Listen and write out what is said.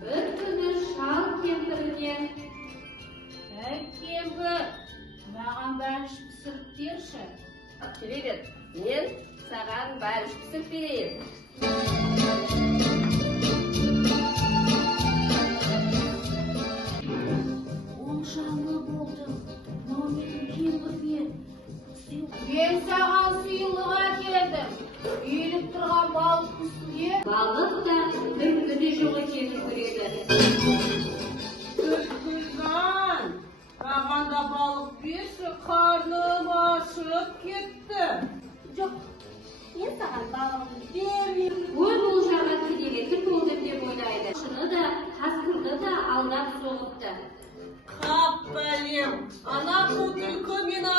Bir күні шал кемпірінен: Әй кемпір, маған бәліш пісіріп берші. келе бер, мен саған бәліш пісіріп берейін. Оншалы болдым, мынау менің кемпірге. Мен саған сыйлық әкелдім. Үйіліп тұрған балық үстінде. Балық та түнгі де жоқ екенін көреді. Күзган, маған да балық берші, қарным ашып кетті. Жоқ, мен саған балығымды бермеймін. Ой, бұл жаға кедейлетіп болдым деп ойлайды. Шыны да, қасқырды да алдап соғыпты. Қап бәлем, ана қу түлкі мені